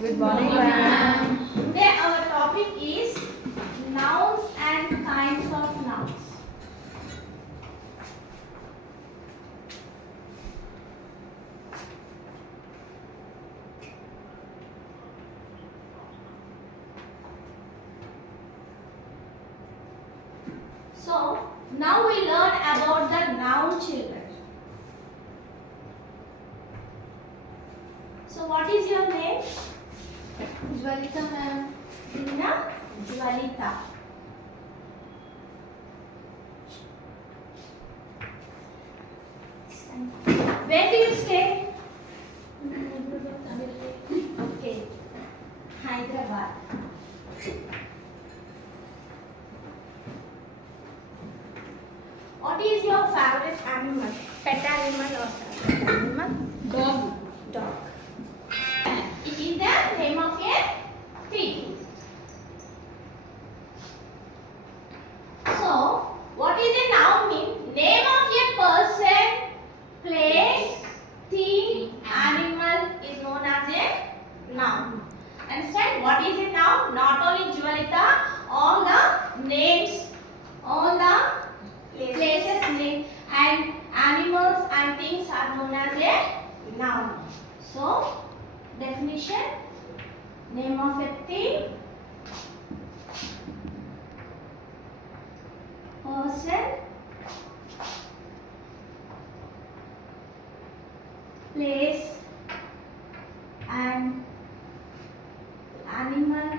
Good morning, ma'am. Today our topic is nouns and kinds of nouns. So now we learn about the noun children. So what is your name? Jwalita, ma'am. Dina Jwalita. Where do you stay? Okay, Hyderabad. What is your favorite animal? Pet animal or favorite animal? Dog. Dog. It is the name of a tree. So, what is a noun mean? Name of a person, place, thing, animal is known as a noun. Understand? What is a noun? Not only Jwalita, all the names, all the places name and animals and things are known as a noun. So, definition, name of a thing, person, place and animal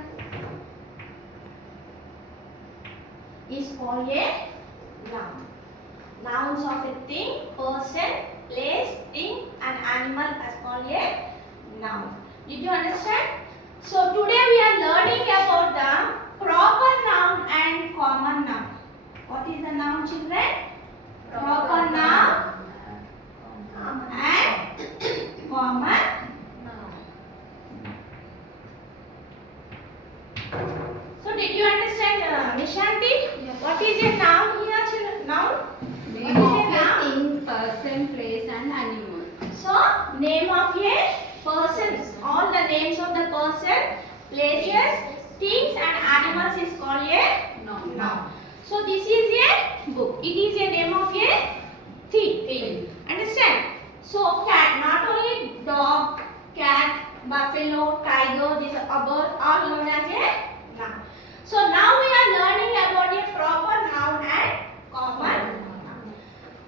is called a noun. Nouns of a thing, person, place, thing and animal is called a noun. Did you understand? So today we are learning about the proper noun and common noun. What is the noun, children? Proper noun and common. So did you understand, Nishanti? Yes. What is a noun here, children? Noun? Name of a thing, person, place, and animal. So name of a person. All the names of the person, places, things and animals is called a noun. So this is a book. It is a name of a thing. Understand? So cat, not only dog, cat, buffalo, tiger, these are bird, all known as a noun. So now we are learning about a proper noun and common noun.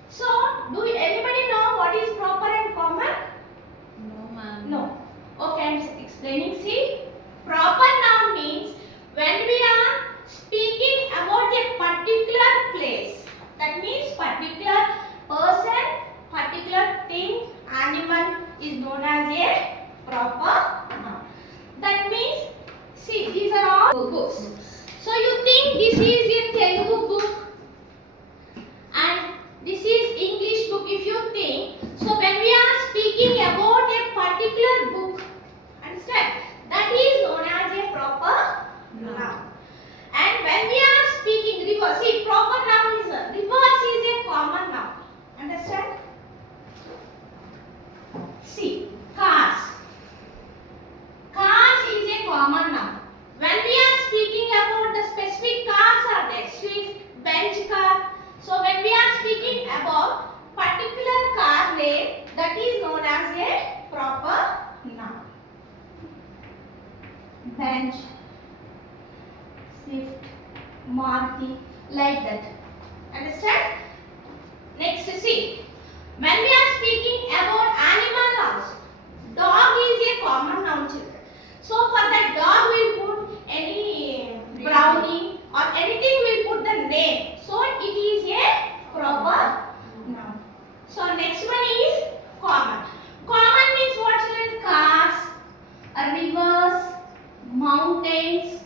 So do anybody know what is proper and common? No, ma'am. No. Okay, I am explaining. See, proper noun means when we are speaking about a particular place. That means particular person, particular thing, animal is known as a proper noun. That means, see, these are all books. So you think this is a Telugu book and this is English book. If you think, so when we are speaking about a particular book, understand, that is known as a proper noun. And when we are speaking reverse, see, proper noun is reverse is a common noun. Understand? See, cars. Cars is a common noun. When we are speaking about the specific cars are there, Swift, Bench car. So when we are speaking about particular car name, that is known as a proper noun. Bench, Swift, Maruti, like that. Understand? Next, see. When we are speaking about animal nouns, dog is a common noun, children. So for that dog we put any brownie or anything we put the name. So it is a proper noun. So next one is common. Common means what, children? Cars, rivers, mountains.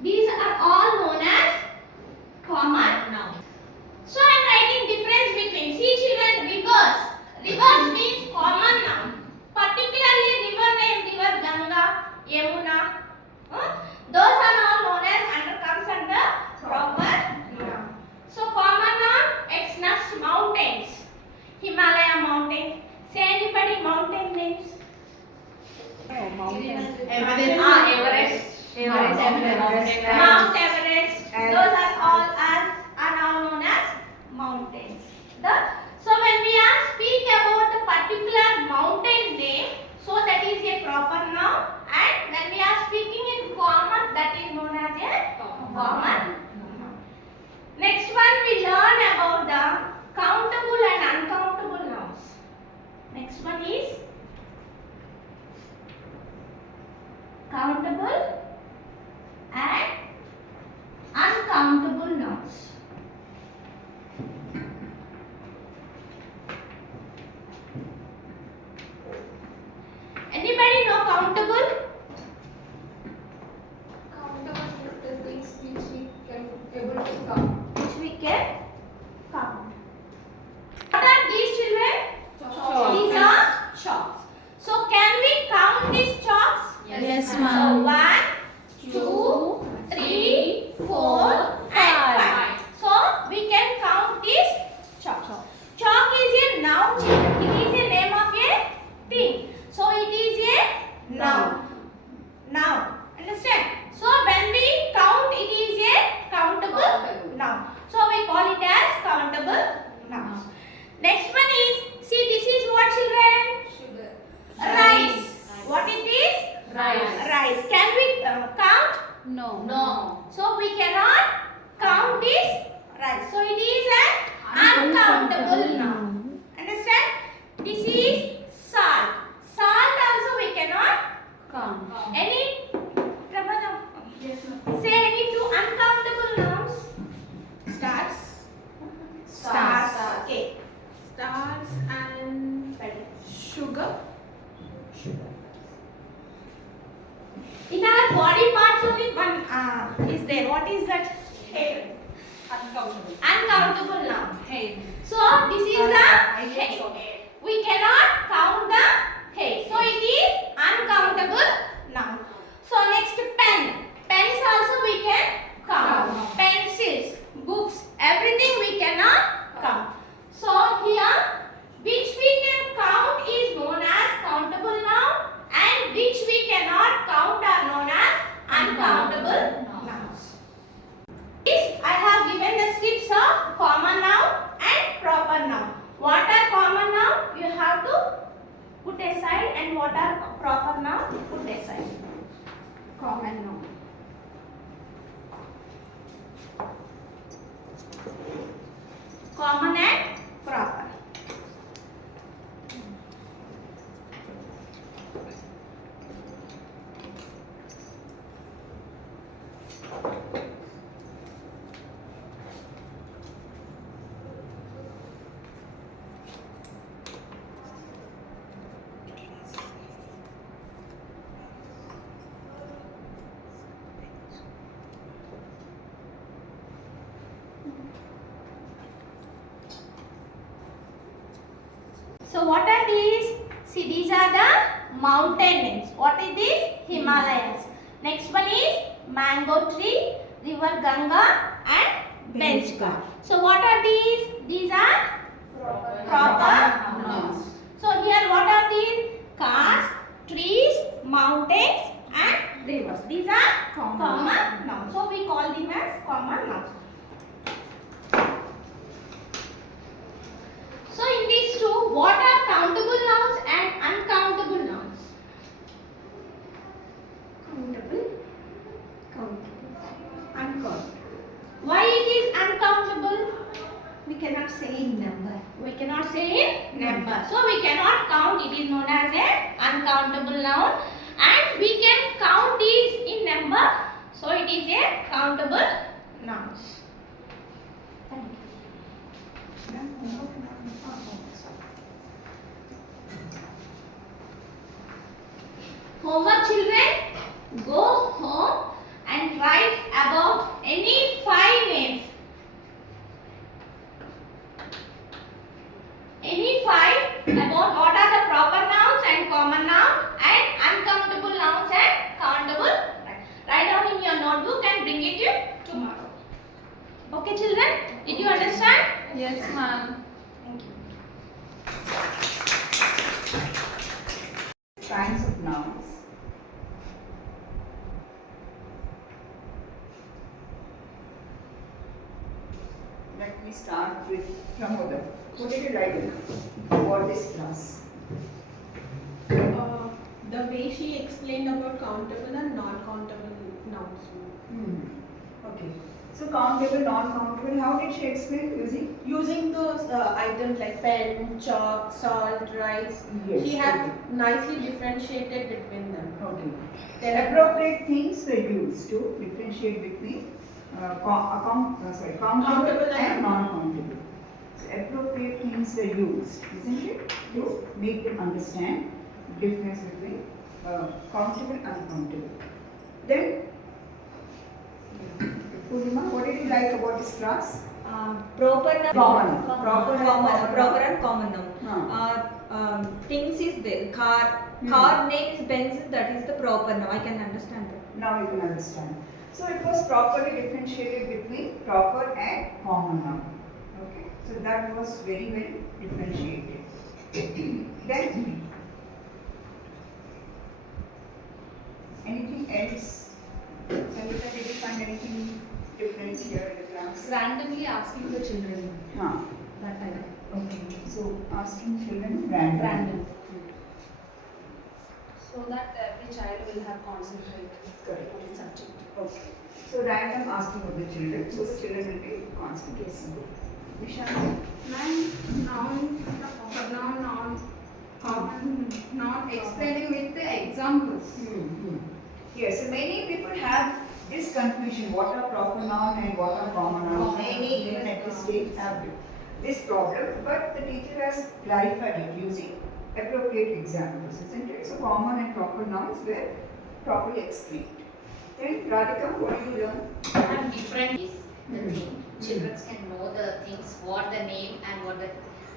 These are all known as common noun. So I am writing difference between. See, children, rivers. Rivers means common noun. Particularly river name, river Ganga, Yamuna. Those are all known as comes under proper noun. So common noun, it's next mountains. Himalaya mountain. Say anybody mountain names. Everest. Mount Everest. Those are all are now known as mountains. So when we are speak about a particular mountain name, so that is a proper noun, and when we are speaking in common, that is known as a common noun. Next one we learn about the countable and uncountable nouns. Next one is countable and uncountable nouns. Anybody know countable? Countable is the things which we can able to count. Which we can count. What are these children? Chalks. These are chalks. So can we count these chalks? Yes, So ma'am. 1, 2, 3, 4, and 5. So we can count these chalks. Chalk is a noun. It is a name of a thing. So it is a noun. Noun. Understand? So when we count, it is a countable noun. So we call it as countable nouns. Next one is, see, this is what, children? Sugar. Rice. What it is? Rice. Rice. Can we count? No. So we cannot count this rice. So it is an uncountable noun. Understand? This is salt. Salt also we cannot Count. any. Prabhadam, Yes, ma'am. say any two uncountable nouns. Stars. Stars. Okay. Stars and sugar. In our body parts only one is there. What is that? Head. Uncountable. Uncountable noun. Head. So this is the head. We cannot count the head. So it is uncountable noun. So next pen. Pens also we can count. Pencils, books, everything we cannot count. So here which we can count is known as countable noun and which we cannot count are known as uncountable nouns. This I have given the slips of common noun and proper noun. What are common noun? You have to put aside, and what are proper noun? Put aside. Common noun. Common and proper. So what are these? See, these are the mountain names. What is this? Himalayas. Next one is mango tree, river Ganga and bench car. So what are these? These are proper nouns. So here what are these? Cars, trees, mountains and rivers. These are common nouns. So we call them as common nouns. So in these two, what are countable nouns and uncountable nouns? Countable, uncountable. Why it is uncountable? We cannot say in number. We cannot say in number. So we cannot count. It is known as a uncountable noun, and we can count these in number. So it is a countable nouns. Homework, children. Go home and write about any 5 names. Any 5 about what are the proper nouns and common noun and uncountable nouns and countable. Write down in your notebook and bring it to tomorrow. Okay, children? Did you understand? Yes, ma'am. Thank you. Kinds of nouns. let me start with Pramodam. What did you write about this class? The way she explained about countable and non-countable nouns. Okay. So countable, non-countable, how did she explain using? Using those items like pen, chalk, salt, rice, Yes, she has okay. nicely differentiated between them. Okay. Then Appropriate things were used to differentiate between countable and non-countable. So appropriate things were used, isn't it, to make them understand the difference between countable and uncountable. Then, Purnima, what did you like about this class? Proper noun. Common. Proper and common noun. Things is there. Car name is Benz. That is the proper noun. I can understand that. Now you can understand. So it was properly differentiated between proper and common noun. Okay. So that was very well differentiated. Then anything else? Sangeeta, did you find anything different here in the class? Randomly asking the children. That time. Okay. So asking children randomly. Random. So that every child will have concentrate Correct. on the subject. Okay. So random asking of the children. So the children will be concentrating. Vishal? Noun, pronoun, noun, common, noun, explaining with the examples. Yes, so many people have this confusion, what are proper noun and what are common noun. Many even at this stage have this problem, but the teacher has clarified it using appropriate examples, isn't it? So common and proper nouns were properly explained. Then Radhika, what do you learn? And different is the thing. Children can know the things, what the name and what the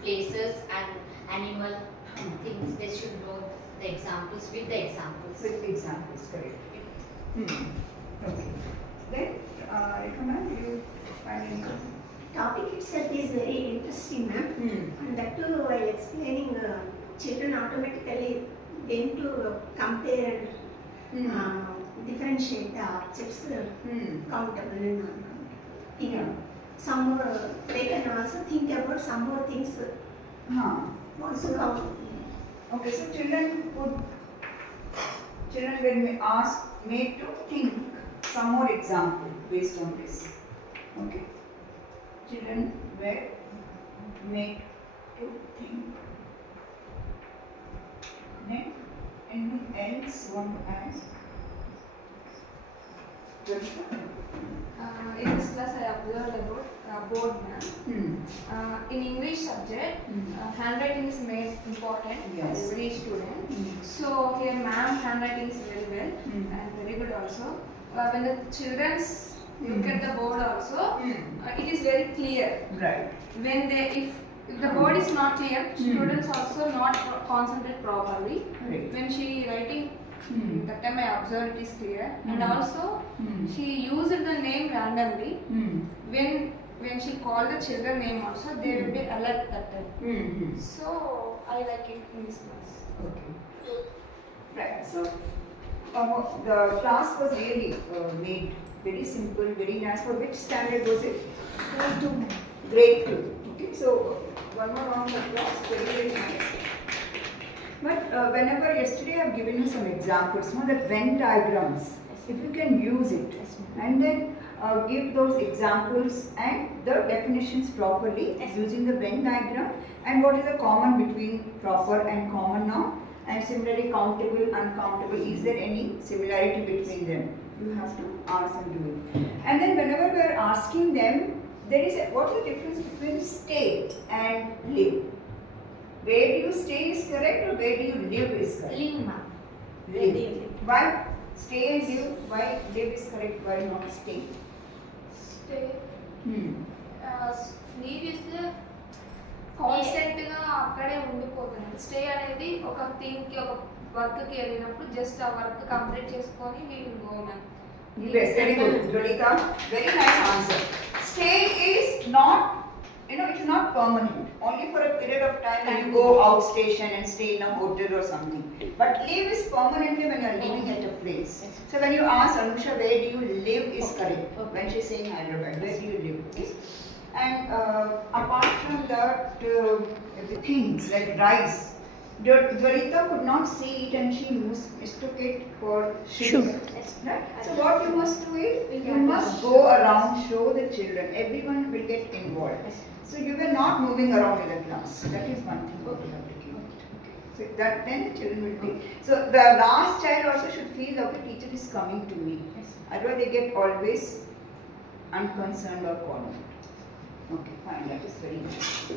places and animal things. They should know the examples with the examples. With examples, correct. Okay. Then, Rekha, do you find any? Topic itself is very interesting, ma'am. And that too, while explaining, children automatically then to compare and differentiate the objects, countable and non-countable. Some more, they can also think about some more things. Also count. Okay, so children were made to think some more example based on this. Okay. Children were made to think. Then anything else you want to add? In this class, I observed about board ma'am. In English subject, handwriting is made important for Yes. every student. So here ma'am handwriting is very well and very good also. When the children look at the board also, it is very clear. Right. When if the board is not clear, students also not concentrate properly. Correct. When she writing, that time I observed it is clear, and also she used the name randomly. When she called the children name also, they will be alert that time. So I like it in this class. Okay. Right. So the class was really made very simple, very nice. For which standard was it? Grade 2. Okay. So one more round of applause. Very, very nice. But whenever yesterday I have given you some examples, that Venn diagrams, if you can use it and then give those examples and the definitions properly using the Venn diagram and what is the common between proper and common noun and similarly countable, uncountable, is there any similarity between them? You have to ask and do it. And then whenever we are asking them, there is what is the difference between stay and live? Where do you stay is correct or where do you live is correct? Live, ma'am. Live. Why stay and live? Why live is correct? Why not stay? Stay. Leave is the constant గా అక్కడే ఉండిపోతుంది. Stay అనేది ఒక thing కి ఒక work కి వెళ్ళినప్పుడు just ఆ వర్క్ కంప్లీట్ చేసుకొని we will go ma'am. Yes, very good, Jolita. Very nice answer. Stay is not, it is not permanent. Only for a period of time when you go out station and stay in a hotel or something. But live is permanently when you are living at a place. So when you ask Anusha where do you live is correct. When she is saying Hyderabad, where do you live? Okay? And apart from that, the things like rice, Dwarita could not see it and she mistook it for sugar. Right? So what you must do is, you must go around, show the children, everyone will get involved. So you were not moving around in the class. That is one thing what you have to keep. So that then the children will be. So the last child also should feel that the teacher is coming to me. Otherwise they get always unconcerned or cornered. Okay, fine, that is very nice.